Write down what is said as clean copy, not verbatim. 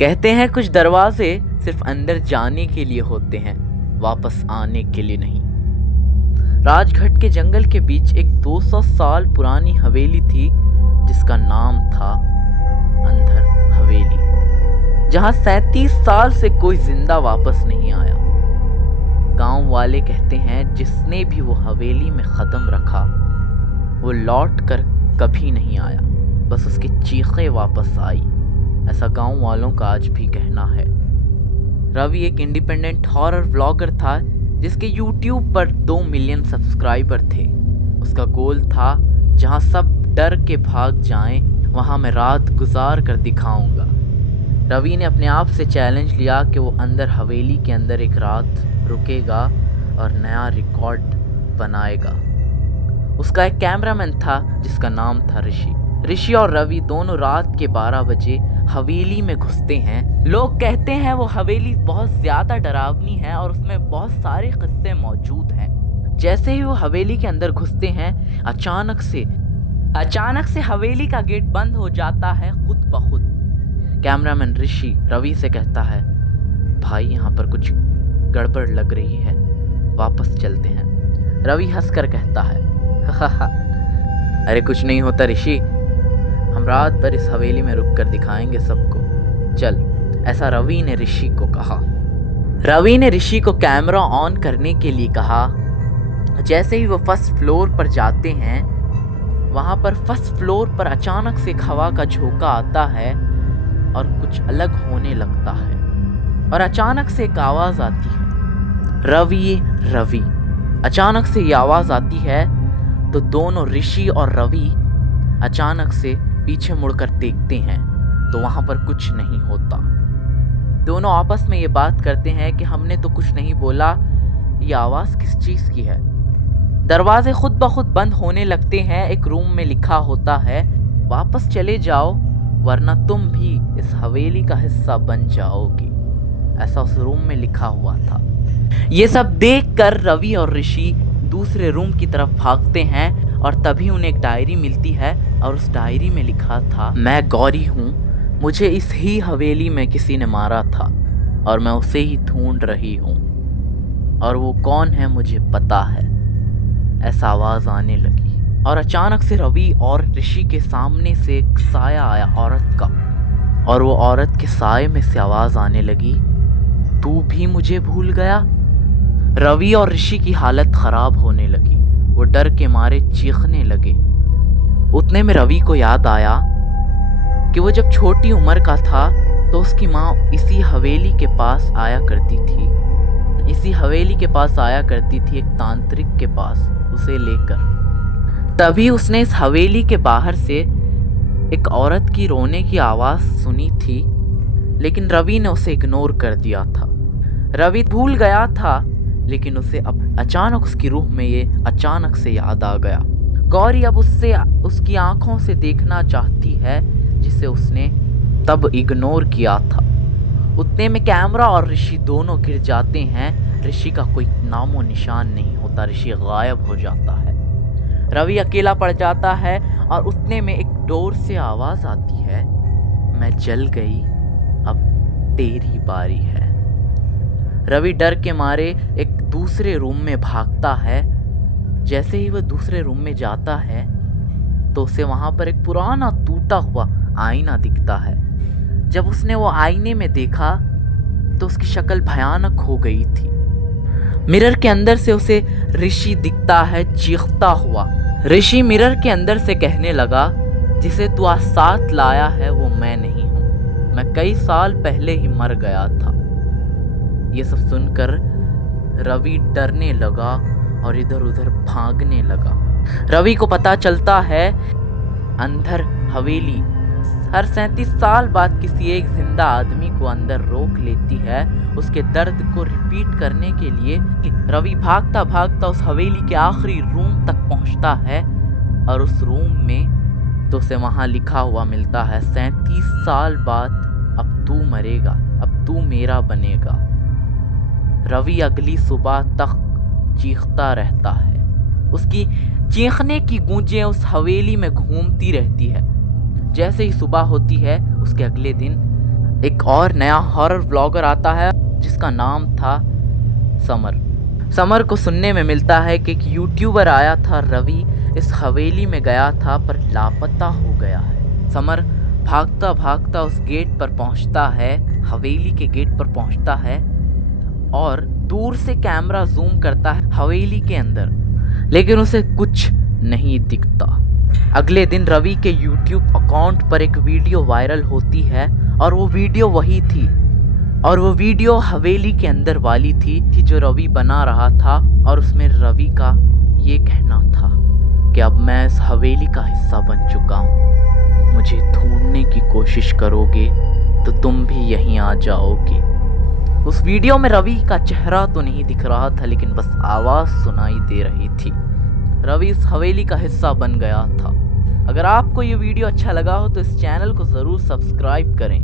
कहते हैं कुछ दरवाजे सिर्फ अंदर जाने के लिए होते हैं, वापस आने के लिए नहीं। राजघाट के जंगल के बीच एक 200 साल पुरानी हवेली थी जिसका नाम था अंधर हवेली, जहां 37 साल से कोई जिंदा वापस नहीं आया। गांव वाले कहते हैं जिसने भी वो हवेली में कदम रखा वो लौट कर कभी नहीं आया, बस उसकी चीखें वापस आई। ऐसा गांव वालों का आज भी कहना है। रवि एक इंडिपेंडेंट हॉरर व्लॉगर था जिसके YouTube पर 2 मिलियन सब्सक्राइबर थे। उसका गोल था जहां सब डर के भाग जाएं, वहां मैं रात गुजार कर दिखाऊंगा। रवि ने अपने आप से चैलेंज लिया कि वो अंदर हवेली के अंदर एक रात रुकेगा और नया रिकॉर्ड बनाएगा। उसका एक कैमरामैन था जिसका नाम था ऋषि। ऋषि और रवि दोनों रात के 12 बजे हवेली में घुसते हैं। लोग कहते हैं वो हवेली बहुत ज्यादा डरावनी है और उसमें बहुत सारे किस्से मौजूद हैं। जैसे ही वो हवेली के अंदर घुसते हैं अचानक से हवेली का गेट बंद हो जाता है खुद ब खुद। कैमरामैन ऋषि रवि से कहता है, भाई यहाँ पर कुछ गड़बड़ लग रही है, वापस चलते हैं। रवि हंसकर कहता है, अरे कुछ नहीं होता ऋषि, हम रात भर इस हवेली में रुक कर दिखाएंगे सबको, चल। ऐसा रवि ने ऋषि को कहा। रवि ने ऋषि को कैमरा ऑन करने के लिए कहा। जैसे ही वो फर्स्ट फ्लोर पर जाते हैं, वहां पर फर्स्ट फ्लोर पर अचानक से हवा का झोंका आता है और कुछ अलग होने लगता है और अचानक से एक आवाज आती है, रवि। अचानक से ये आवाज आती है तो दोनों ऋषि और रवि अचानक से पीछे मुड़कर देखते हैं तो वहां पर कुछ नहीं होता। दोनों आपस में ये बात करते हैं कि हमने तो कुछ नहीं बोला, ये आवाज किस चीज की है। दरवाजे खुद ब खुद बंद होने लगते हैं। एक रूम में लिखा होता है, वापस चले जाओ वरना तुम भी इस हवेली का हिस्सा बन जाओगी। ऐसा उस रूम में लिखा हुआ था। ये सब देखकर रवि और ऋषि दूसरे रूम की तरफ भागते हैं और तभी उन्हें एक डायरी मिलती है और उस डायरी में लिखा था, मैं गौरी हूँ, मुझे इस ही हवेली में किसी ने मारा था और मैं उसे ही ढूंढ रही हूँ और वो कौन है मुझे पता है। ऐसा आवाज आने लगी और अचानक से रवि और ऋषि के सामने से एक साया आया औरत का, और वो औरत के साये में से आवाज आने लगी, तू भी मुझे भूल गया। रवि और ऋषि की हालत खराब होने लगी, वो डर के मारे चीखने लगे। उतने में रवि को याद आया कि वो जब छोटी उम्र का था तो उसकी माँ इसी हवेली के पास आया करती थी एक तांत्रिक के पास उसे लेकर। तभी उसने इस हवेली के बाहर से एक औरत की रोने की आवाज सुनी थी, लेकिन रवि ने उसे इग्नोर कर दिया था। रवि भूल गया था, लेकिन उसे अब अचानक उसकी रूह में ये अचानक से याद आ गया। गौरी अब उसकी आंखों से देखना चाहती है जिसे उसने तब इग्नोर किया था। उतने में कैमरा और ऋषि दोनों गिर जाते हैं। ऋषि का कोई नामो निशान नहीं होता, ऋषि गायब हो जाता है। रवि अकेला पड़ जाता है और उतने में एक डोर से आवाज आती है, मैं जल गई, अब तेरी बारी है। रवि डर के मारे एक दूसरे रूम में भागता है। जैसे ही वह दूसरे रूम में जाता है तो उसे वहां पर एक पुराना टूटा हुआ आईना दिखता है। जब उसने वो आईने में देखा तो उसकी शक्ल भयानक हो गई थी। मिरर के अंदर से उसे ऋषि दिखता है चीखता हुआ। ऋषि मिरर के अंदर से कहने लगा, जिसे तू आज साथ लाया है वो मैं नहीं हूं, मैं कई साल पहले ही मर गया था। ये सब सुनकर रवि डरने लगा और इधर उधर भागने लगा। रवि को पता चलता है अंदर हवेली हर 37 साल बाद किसी एक जिंदा आदमी को अंदर रोक लेती है उसके दर्द को रिपीट करने के लिए। रवि भागता भागता उस हवेली के आखिरी रूम तक पहुंचता है और उस रूम में तो उसे वहां लिखा हुआ मिलता है, 37 साल बाद अब तू मरेगा, अब तू मेरा बनेगा। रवि अगली सुबह तक चीखता रहता है। उसकी चीखने की गूंजें उस हवेली में घूमती रहती है। जैसे ही सुबह होती है उसके अगले दिन एक और नया हॉरर व्लॉगर आता है जिसका नाम था समर को सुनने में मिलता है कि एक यूट्यूबर आया था रवि, इस हवेली में गया था पर लापता हो गया है। समर भागता भागता उस गेट पर पहुंचता है, हवेली के गेट पर पहुंचता है और दूर से कैमरा जूम करता है हवेली के अंदर, लेकिन उसे कुछ नहीं दिखता। अगले दिन रवि के YouTube अकाउंट पर एक वीडियो वायरल होती है और वो वीडियो वही थी, और वो वीडियो हवेली के अंदर वाली थी जो रवि बना रहा था। और उसमें रवि का ये कहना था कि अब मैं इस हवेली का हिस्सा बन चुका हूँ, मुझे ढूंढने की कोशिश करोगे तो तुम भी यहीं आ जाओगे। उस वीडियो में रवि का चेहरा तो नहीं दिख रहा था, लेकिन बस आवाज़ सुनाई दे रही थी। रवि इस हवेली का हिस्सा बन गया था। अगर आपको ये वीडियो अच्छा लगा हो तो इस चैनल को ज़रूर सब्सक्राइब करें।